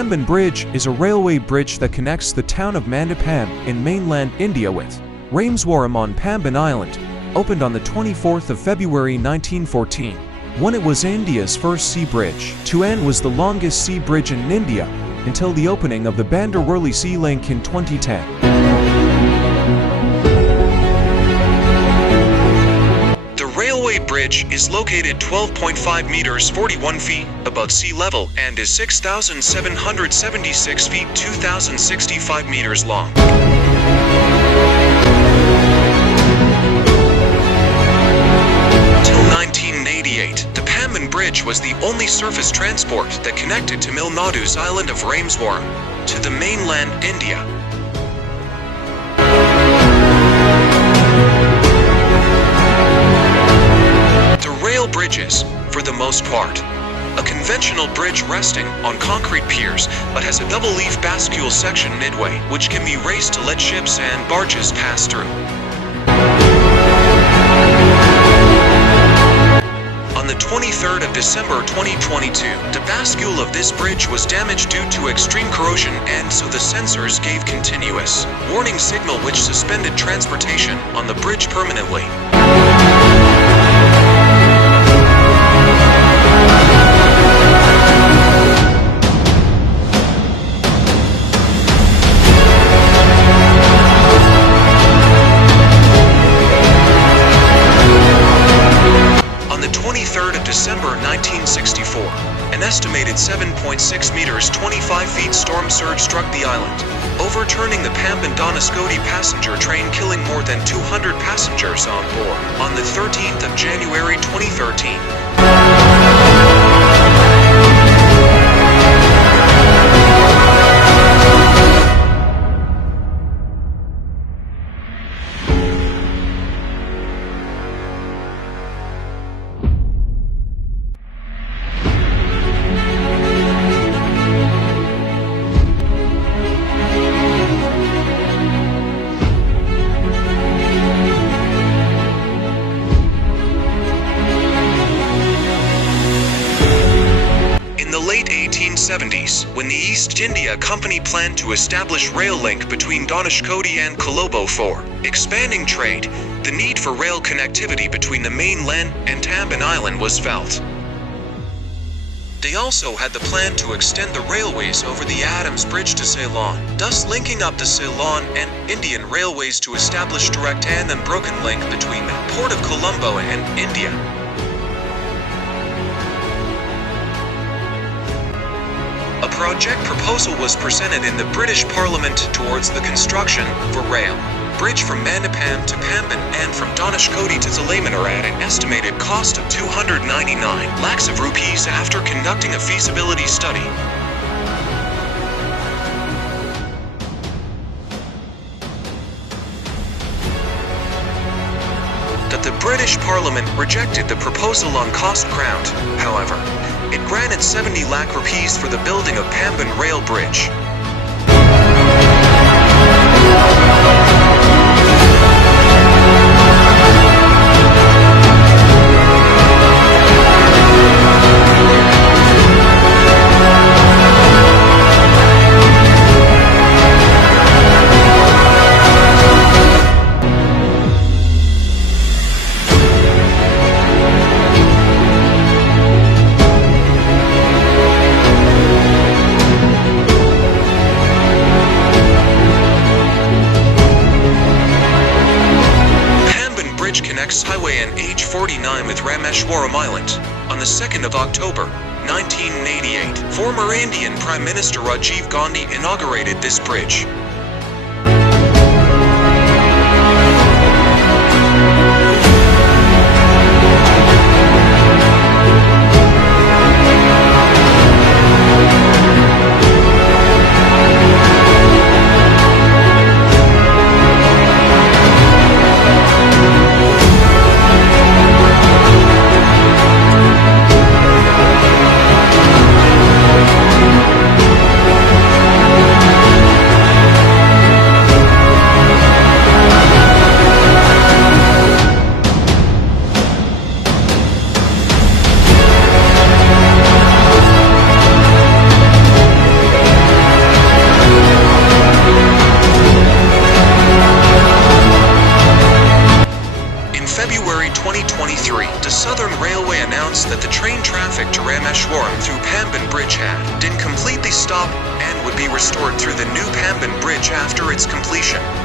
Pamban Bridge is a railway bridge that connects the town of Mandapam in mainland India with Rameswaram on Pamban Island, opened on the 24th of February 1914. When it was India's first sea bridge, Tuan was the longest sea bridge in India until the opening of the Bandarworli Sea Link in 2010. The railway bridge is located 12.5 meters 41 feet above sea level and is 6,776 feet 2,065 meters long. Till 1988, the Pamban Bridge was the only surface transport that connected Tamil Nadu's island of Rameswaram to the mainland India. Bridges, for the most part, a conventional bridge resting on concrete piers, but has a double-leaf bascule section midway, which can be raised to let ships and barges pass through. On the 23rd of December 2022, the bascule of this bridge was damaged due to extreme corrosion, and so the sensors gave continuous warning signal which suspended transportation on the bridge permanently. December 1964, an estimated 7.6 meters 25 feet storm surge struck the island, overturning the Pamban-Donascodi passenger train, killing more than 200 passengers on board. On the 13th of January 2013, late 1870s, when the East India Company planned to establish rail link between Donascodi and Colombo for expanding trade, the need for rail connectivity between the mainland and Pamban Island was felt. They also had the plan to extend the railways over the Adams Bridge to Ceylon, thus linking up the Ceylon and Indian railways to establish direct and unbroken link between the port of Colombo and India. A project proposal was presented in the British Parliament towards the construction of a rail bridge from Mandapam to Pamban and from Donascodi to Talaimana at an estimated cost of 299 lakhs of rupees after conducting a feasibility study. That the British Parliament rejected the proposal on cost ground, however. It granted 70 lakh rupees for the building of Pamban Rail Bridge. Highway and H49 with Rameswaram Island. On the 2nd of October, 1988, former Indian Prime Minister Rajiv Gandhi inaugurated this bridge. train traffic to Rameshwaram through Pamban Bridge had been completely stopped and would be restored through the new Pamban Bridge after its completion.